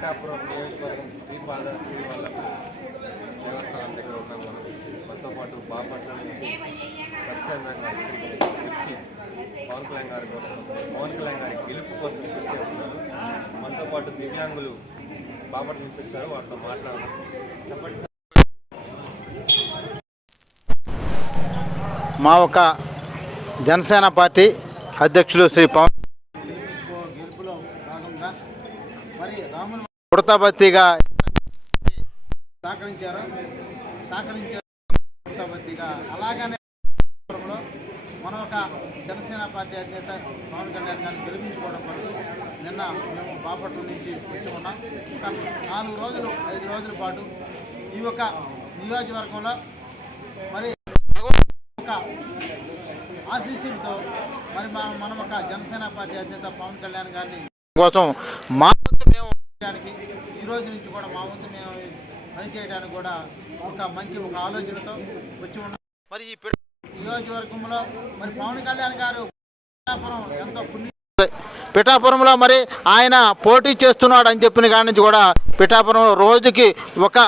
పిఠాపురం నియోజకవర్గం శ్రీపాద శ్రీ దేవస్థానం దగ్గర ఉన్నాం మనం. మనతో పాటు బాపట్ల నుంచి స్వచ్ఛందంగా వచ్చి పవన్ కళ్యాణ్ గారి కోసం పవన్ కళ్యాణ్ గారి గెలుపు కోసం కృషి చేస్తున్నారు. మనతో పాటు దివ్యాంగులు బాపట్ల నుంచి వచ్చారు వారితో మాట్లాడదాం. చెప్పండి. మా ఒక జనసేన పార్టీ అధ్యక్షులు శ్రీ పవన్ గెలుపులో భాగంగా మరి ఉడతాబత్తిగా సహకరించారు? సహకరించారు? అలాగనే మన ఒక జనసేన పార్టీ అధినేత పవన్ కళ్యాణ్ గారిని గెలిపించుకోవడం కొరకు నిన్న మేము బాపట్ల నుంచి వచ్చి ఉన్నాం. ఒక నాలుగు రోజులు ఐదు రోజుల పాటు ఈ యొక్క నియోజకవర్గంలో మరి ఒక ఆశీస్సులతో మరి మనం ఒక జనసేన పార్టీ అధినేత పవన్ కళ్యాణ్ గారిని కోసం మా వంతు మేము చేయడానికి ఈ రోజు నుంచి కూడా మా వంతు మేము పని చేయడానికి కూడా ఒక మంచి ఒక ఆలోచనతో వచ్చి ఉన్నాం మరి ఈ నియోజకవర్గంలో మరి పవన్ కళ్యాణ్ గారు ఎంతో పుణ్య పిఠాపురంలో మరి ఆయన పోటీ చేస్తున్నాడు అని చెప్పిన కాడి నుంచి కూడా పిఠాపురం రోజుకి ఒక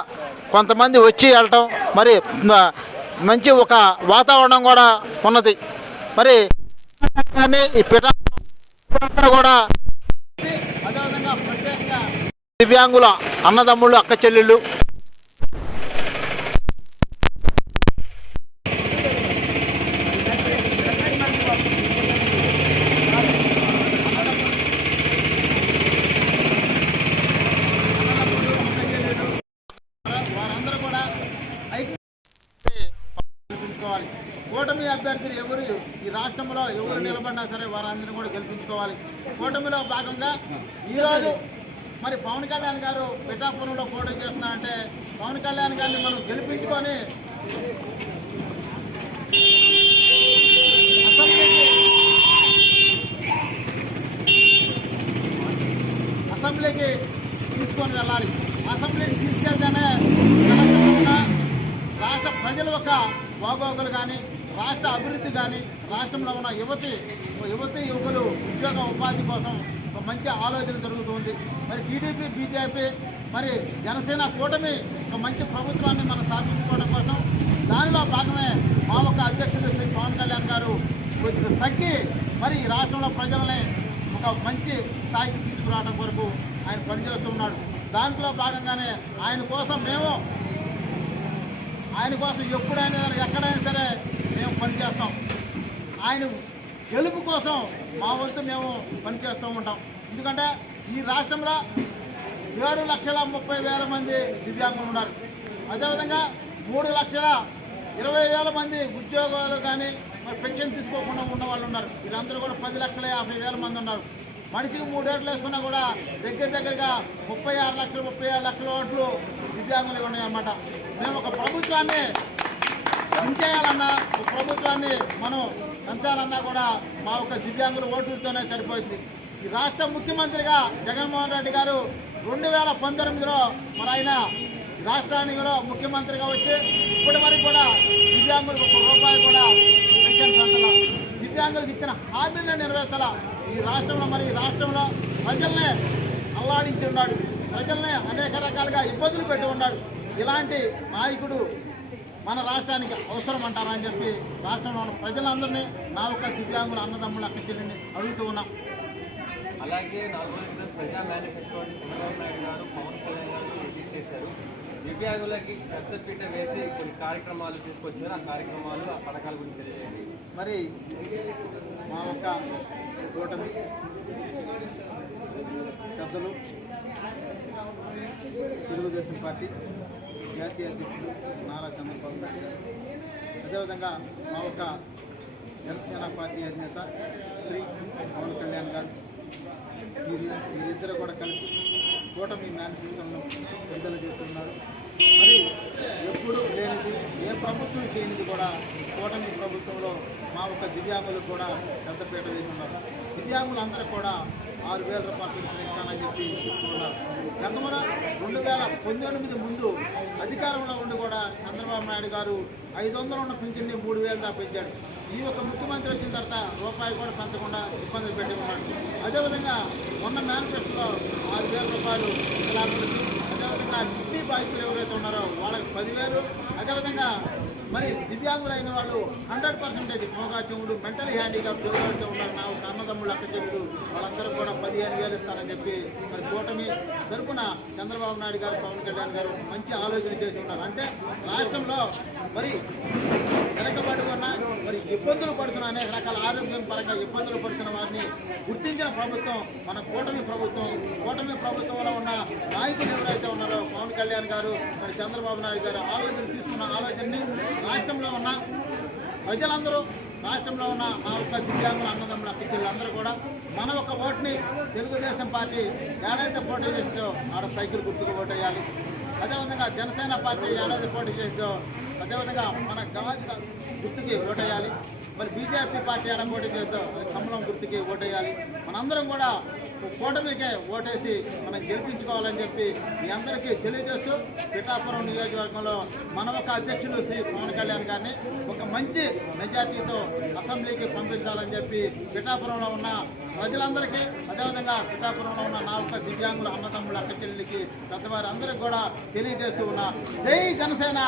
కొంతమంది వచ్చి వెళ్ళటం మరి మంచి ఒక వాతావరణం కూడా ఉన్నది. మరి ఈ పిఠాపురం కూడా దివ్యాంగుల అన్నదమ్ముళ్ళు అక్క చెల్లెళ్ళు వారందరూ కూడా ఐక్య గెలిపించుకోవాలి కూటమి అభ్యర్థులు ఎవరు? ఈ రాష్ట్రంలో ఎవరు నిలబడినా సరే వారందరినీ కూడా గెలిపించుకోవాలి. కూటమిలో భాగంగా ఈరోజు మరి పవన్ కళ్యాణ్ గారు పిఠాపురంలో పోటీ చేస్తున్నా అంటే పవన్ కళ్యాణ్ గారిని మనం గెలిపించుకొని అసెంబ్లీకి అసెంబ్లీకి తీసుకొని వెళ్ళాలి. అసెంబ్లీకి తీసుకెళ్తేనే రాష్ట్ర ప్రజల యొక్క బాగోగులు కానీ రాష్ట్ర అభివృద్ధి కానీ రాష్ట్రంలో ఉన్న యువతి యువతి యువకులు ఉద్యోగ ఉపాధి కోసం ఒక మంచి ఆలోచన జరుగుతుంది. మరి టీడీపీ బీజేపీ మరి జనసేన కూటమి ఒక మంచి ప్రభుత్వాన్ని మనం స్థాపించుకోవడం కోసం దానిలో భాగమే మా ఒక అధ్యక్షుడు శ్రీ పవన్ కళ్యాణ్ గారు తగ్గి మరి ఈ రాష్ట్రంలో ప్రజలని ఒక మంచి స్థాయికి తీసుకురావడం కొరకు ఆయన పనిచేస్తున్నాడు. దాంట్లో భాగంగానే ఆయన కోసం మేము ఆయన కోసం ఎప్పుడైనా సరే, ఎక్కడైనా సరే మేము పనిచేస్తాం ఆయన గెలుపు కోసం మా వంతు మేము పనిచేస్తూ ఉంటాం. ఎందుకంటే ఈ రాష్ట్రంలో ఏడు లక్షల ముప్పై వేల మంది దివ్యాంగులు ఉన్నారు. అదేవిధంగా మూడు లక్షల ఇరవై వేల మంది ఉద్యోగాలు కానీ మరి పెన్షన్ తీసుకోకుండా ఉన్న వాళ్ళు ఉన్నారు. వీళ్ళందరూ కూడా పది లక్షల యాభై వేల మంది ఉన్నారు. మనిషికి మూడేళ్ళు వేసుకున్నా కూడా దగ్గర దగ్గరగా ముప్పై ఆరు లక్షలు ముప్పై ఆరు లక్షల ఓట్లు దివ్యాంగులు ఉన్నాయన్నమాట. మేము ఒక ప్రభుత్వాన్ని పనిచేయాలన్నా ప్రభుత్వాన్ని మనం పెంచాలన్నా కూడా మా యొక్క దివ్యాంగుల ఓట్లతోనే సరిపోయింది. ఈ రాష్ట్ర ముఖ్యమంత్రిగా జగన్మోహన్ రెడ్డి గారు రెండు వేల పంతొమ్మిదిలో మరి ఆయన రాష్ట్రానికిలో ముఖ్యమంత్రిగా వచ్చి ఇప్పటి వరకు కూడా దివ్యాంగులకు ఒక రూపాయి కూడా పెన్షన్ పొందలా దివ్యాంగులకు ఇచ్చిన హామీలను నెరవేర్చాలా? ఈ రాష్ట్రంలో మరి ఈ రాష్ట్రంలో ప్రజల్నే అల్లాడించి ఉన్నాడు. ప్రజల్ని అనేక రకాలుగా ఇబ్బందులు పెట్టి ఉన్నాడు. ఇలాంటి నాయకుడు మన రాష్ట్రానికి అవసరం అంటారా అని చెప్పి రాష్ట్రంలో ఉన్న ప్రజలందరినీ నా యొక్క దివ్యాంగుల అన్నదమ్ముల అక్క చెల్లిని అడుగుతూ ఉన్నాం. అలాగే నాలుగు రోజుల క్రితం ప్రజా మేనిఫెస్టో అని చంద్రబాబు నాయుడు గారు పవన్ కళ్యాణ్ గారు రిలీజ్ చేశారు. దివ్యాంగులకి పెద్దపీట వేసి కొన్ని కార్యక్రమాలు తీసుకొచ్చారు. ఆ కార్యక్రమాలు ఆ పథకాల గురించి తెలియజేయండి. మరి మా యొక్క కూటమి పెద్దలు తెలుగుదేశం పార్టీ జాతీయ అధ్యక్షుడు నారా చంద్రబాబు నాయుడు గారు. అదేవిధంగా మా యొక్క జనసేన పార్టీ అధినేత శ్రీ పవన్ కళ్యాణ్ గారు. వీరిద్దరు కూడా కలిసి కూటమి మేనిఫెస్టోను విడుదల చేస్తున్నారు. మరి ఎప్పుడు లేనిది ఏ ప్రభుత్వం చేయనిది కూడా కూటమి ప్రభుత్వంలో మా ఒక దివ్యాంగులు కూడా పెద్దపీట వేస్తున్నారు. దివ్యాంగులందరూ కూడా ఆరు వేల రూపాయలు ఇస్తానని చెప్పి ఉన్నారు గతంలో రెండు వేల పంతొమ్మిది ముందు అధికారంలో ఉండి కూడా చంద్రబాబు నాయుడు గారు ఐదు వందలు ఉన్న పింఛన్ని మూడు వేలు దాకా పెంచాడు. ఈ యొక్క ముఖ్యమంత్రి వచ్చిన తర్వాత రూపాయి కూడా పెంచకుండా ఇబ్బందులు పెట్టేవాడు అదేవిధంగా మొన్న మేనిఫెస్టోలో ఆరు వేల రూపాయలు అదేవిధంగా కిడ్నీ బాధితులు ఎవరైతే ఉన్నారో వాళ్ళకి పదివేలు అదేవిధంగా మరి దివ్యాంగులైన వాళ్ళు హండ్రెడ్ పర్సెంటేజ్ మోగాచముడు మెంటల్ హ్యాండిక్యాప్ ఎవరైతే ఉన్నారు నా అన్నదమ్ముడు అక్క చెల్లుడు వాళ్ళందరూ కూడా పదిహేను వేలు ఇస్తారని చెప్పి మరి కూటమి తరపున చంద్రబాబు నాయుడు గారు పవన్ కళ్యాణ్ గారు మంచి ఆలోచన చేసి ఉన్నారు. అంటే రాష్ట్రంలో మరి ఇబ్బందులు పడుతున్న అనేక రకాల ఆరోగ్యం పరంగా ఇబ్బందులు పడుతున్న వారిని గుర్తించిన ప్రభుత్వం మన కూటమి ప్రభుత్వం కూటమి ప్రభుత్వంలో ఉన్న నాయకులు ఎవరైతే ఉన్నారో పవన్ కళ్యాణ్ గారు మరి చంద్రబాబు నాయుడు గారు ఆలోచన తీసుకున్న ఆలోచనని రాష్ట్రంలో ఉన్న ప్రజలందరూ రాష్ట్రంలో ఉన్న నా ఒక్క దివ్యాంగుల అన్నదమ్ముల పిల్లలందరూ కూడా మన ఒక ఓటుని తెలుగుదేశం పార్టీ ఏడైతే పోటీ చేసిందో ఆడ సైకిల్ గుర్తుకు ఓటు వేయాలి అదేవిధంగా జనసేన పార్టీ ఏడాది పోటీ చేసిందో అదేవిధంగా మన గాజు గుర్తుకి ఓటేయాలి. మరి బీజేపీ పార్టీ ఏడ పోటీ కమలం గుర్తుకి ఓటేయాలి. మనందరం కూడా కూటమికే ఓటేసి మనం గెలిపించుకోవాలని చెప్పి మీ అందరికీ తెలియజేస్తూ పిఠాపురం నియోజకవర్గంలో మన ఒక అధ్యక్షులు శ్రీ పవన్ కళ్యాణ్ గారిని ఒక మంచి మెజార్టీతో అసెంబ్లీకి పంపించాలని చెప్పి పిఠాపురంలో ఉన్న ప్రజలందరికీ అదేవిధంగా పిఠాపురంలో ఉన్న నా యొక్క దివ్యాంగుల అన్నదమ్ముల అక్కచెల్లికి పెద్దవారు అందరికీ కూడా తెలియజేస్తూ ఉన్నా. జై జనసేన!